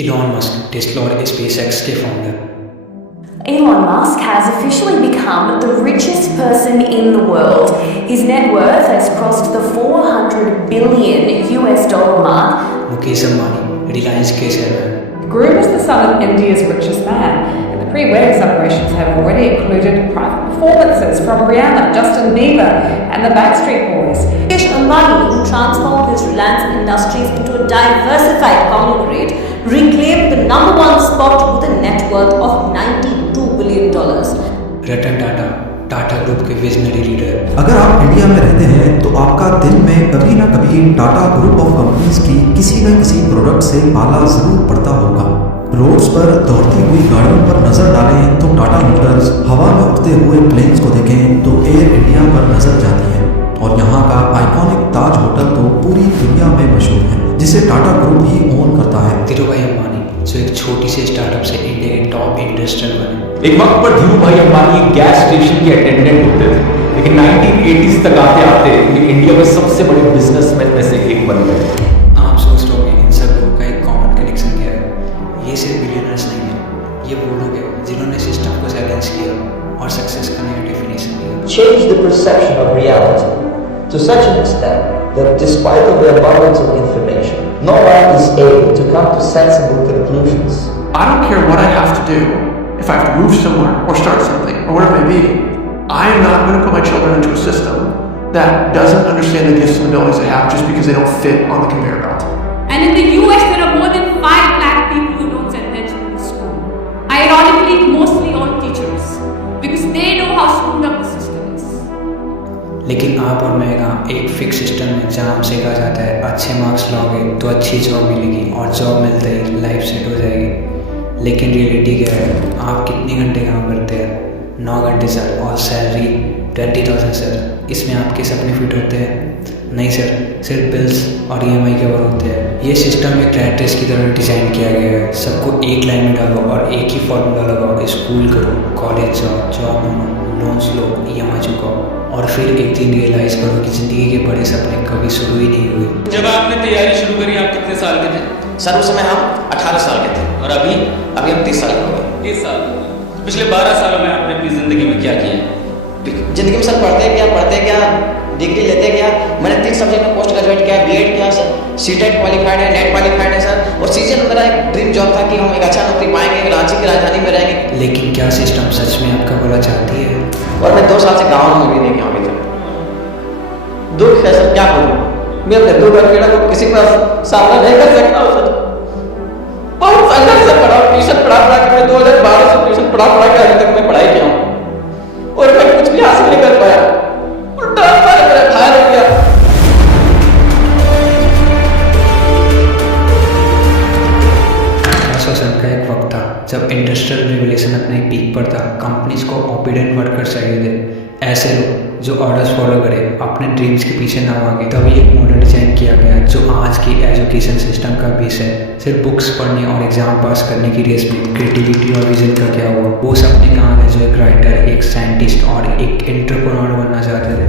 Elon Musk, Tesla और SpaceX के founder. Elon Musk has officially become the richest person in the world. His net worth has crossed the $400 billion mark. Mukesh Ambani, Reliance के chairman. Groom is the son of India's richest man, and the pre-wedding celebrations have already included private performances from Rihanna, Justin Bieber, and the Backstreet Boys. Mukesh Ambani, who transformed his Reliance Industries into a diversified conglomerate, reclaimed the #1 spot with a net worth of $92 billion. Ratan Tata, Tata group के visionary leader. अगर आप India में रहते हैं तो आपका दिन में कभी ना कभी टाटा ग्रुप ऑफ कंपनीज की किसी न किसी प्रोडक्ट से पाला जरूर पड़ता होगा। रोड्स पर दौड़ती हुई गाड़ियों पर नजर डालें तो टाटा मोटर्स, हवा में उड़ते हुए प्लेन्स को देखें तो एयर इंडिया पर नजर जाती है, और यहाँ का आइकॉनिक ताज होटल तो पूरी दुनिया में मशहूर है, जिसे टाटा ग्रुप ही ओन करता है। धीरूभाई अंबानी, जो एक छोटी सी स्टार्टअप से इंडिया के टॉप इंडस्ट्रियल बने। एक वक्त पर धीरूभाई अंबानी गैस स्टेशन के अटेंडेंट होते थे, लेकिन 1980s तक आते आते इंडिया में सबसे बड़े बिजनेसमैन में से एक बन गए। आप सोच रहे होंगे इन सब लोगों का एक कॉमन कनेक्शन क्या है। ये सिर्फ बिलियनर्स नहीं है, ये वो लोग हैं जिन्होंने सिस्टम को चैलेंज किया और सक्सेस का नया डेफिनेशन दिया। Change the perception of reality to such an extent that despite of the abundance of information, no one is able to come to sensible conclusions. I don't care what I have to do. If I have to move somewhere or start something or whatever it may be, I am not going to put my children into a system that doesn't understand the gifts and abilities they have just because they don't fit on the conveyor belt. And in the US, there are more than 5 lakh people who don't send their children to school. Ironically, mostly all teachers, because they know how screwed up the system is. लेकिन आप और मैं कहाँ एक fix system में जहाँ सीखा जाता है अच्छे मार्क्स लाओगे तो अच्छी जॉब मिलेगी और जॉब मिलते ही लाइफ सेट हो जाएगी। लेकिन रियलिटी क्या है, आप कितने घंटे काम करते हैं? 9 घंटे सर, और सैलरी 20,000 सर। इसमें आपके सपने फिट होते हैं? नहीं सर, सिर्फ बिल्स और EMI कवर होते हैं। ये सिस्टम एक रैट रेस की तरह डिज़ाइन किया गया है। सबको एक लाइन में डालो और एक ही फॉर्मूला लगाओ। स्कूल करो, कॉलेज जाओ, जॉब ढूंढो, लोन्स लो, EMI चुकाओ, और फिर एक दिन रियलाइज़ करो कि ज़िंदगी के बड़े सपने कभी शुरू ही नहीं हुए। जब आपने तैयारी शुरू करी आप कितने साल के थे? सर उस समय हम 18 साल के थे और अभी हम 30 साल के हो गए। 30 साल। पिछले 12 सालों में आपने अपनी ज़िंदगी में क्या किया? जिंदगी में सर पढ़ते क्या, डिग्री लेते क्या। मैंने 3 सब्जेक्ट में पोस्ट ग्रेजुएट किया, बीएड किया सर, सीटेट क्वालिफाइड है, नेट क्वालिफाइड है सर, और सीजन मेरा एक ड्रीम जॉब था कि हम एक अच्छा नौकरी पाएंगे, रांची की राजधानी में रहेंगे। लेकिन क्या सिस्टम सच में आपका भला चाहती है? और मैं 2 साल से गाँव में भी नहीं गया अभी तक। दुख है सर, क्या बोलूँ, मैं अपने दुख और पीड़ा को किसी पर सामना नहीं कर सकता हूँ सर। बहुत संघर्ष से पढ़ा, ट्यूशन पढ़ा के मैं 2012 से ट्यूशन पढ़ा के अभी तक मैं पढ़ाई किया हूँ, और मैं कुछ भी हासिल नहीं कर पाया। उल्टा मेरा घायल हो गया। का एक वक्त था जब इंडस्ट्रियल रेवोल्यूशन अपने पीक पर था। कंपनीज को ओबीडिएंट वर्कर्स चाहिए थे, ऐसे लोग जो ऑर्डर्स फॉलो करें, अपने ड्रीम्स के पीछे ना भागे। तभी एक मॉडल डिजाइन किया गया जो आज की एजुकेशन सिस्टम का बेस है। सिर्फ बुक्स पढ़ने और एग्जाम पास करने की रेस में क्रिएटिविटी और विजन का क्या हुआ? वो सपने कहाँ गए जो एक राइटर, एक साइंटिस्ट और एक एंटरप्रेन्योर बनना चाहते थे?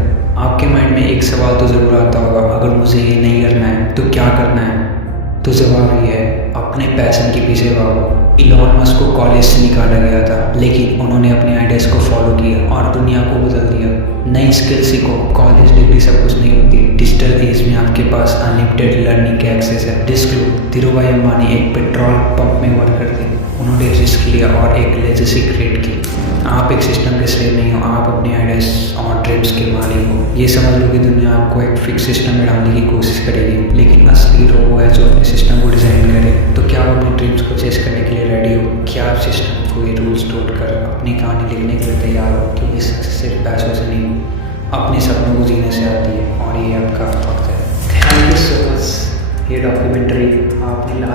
आपके माइंड में एक सवाल तो ज़रूर आता होगा, अगर मुझे ये नहीं करना है तो क्या करना है? तो जवाब ये है, अपने पैशन के पीछे भागो। इलॉन मस्क को कॉलेज से निकाला गया था, लेकिन उन्होंने अपने आइडियाज़ को फॉलो किया और दुनिया को बदल दिया। नई स्किल सीखो, कॉलेज डिग्री सब कुछ नहीं होती। डिजिटल एज में आपके पास अनलिमिटेड लर्निंग के एक्सेस है। रिस्क लो। धीरूभाई अंबानी एक पेट्रोल पंप में वर्क करते हैं, उन्होंने रिस्क लिया और एक लेजेसी क्रिएट की। आप एक सिस्टम के स्लेव नहीं हो, आप अपने आइडियाज़ और ड्रीम्स के मालिक हो। ये समझ लो कि दुनिया आपको एक फिक्स सिस्टम में डालने की कोशिश करेगी, लेकिन असली वो है जो अपने सिस्टम को डिज़ाइन करे। तो क्या आप अपने ड्रीम्स को चेस करने के लिए रेडी हो? क्या आप सिस्टम को ये रूल्स तोड़कर अपनी कहानी लिखने के लिए तैयार हो? क्योंकि सक्सेस सिर्फ पैसों से नहीं, अपने सपनों को जीने से आती है, और ये आपका वक्त है। Thank you so much. ये डॉक्यूमेंट्री आपने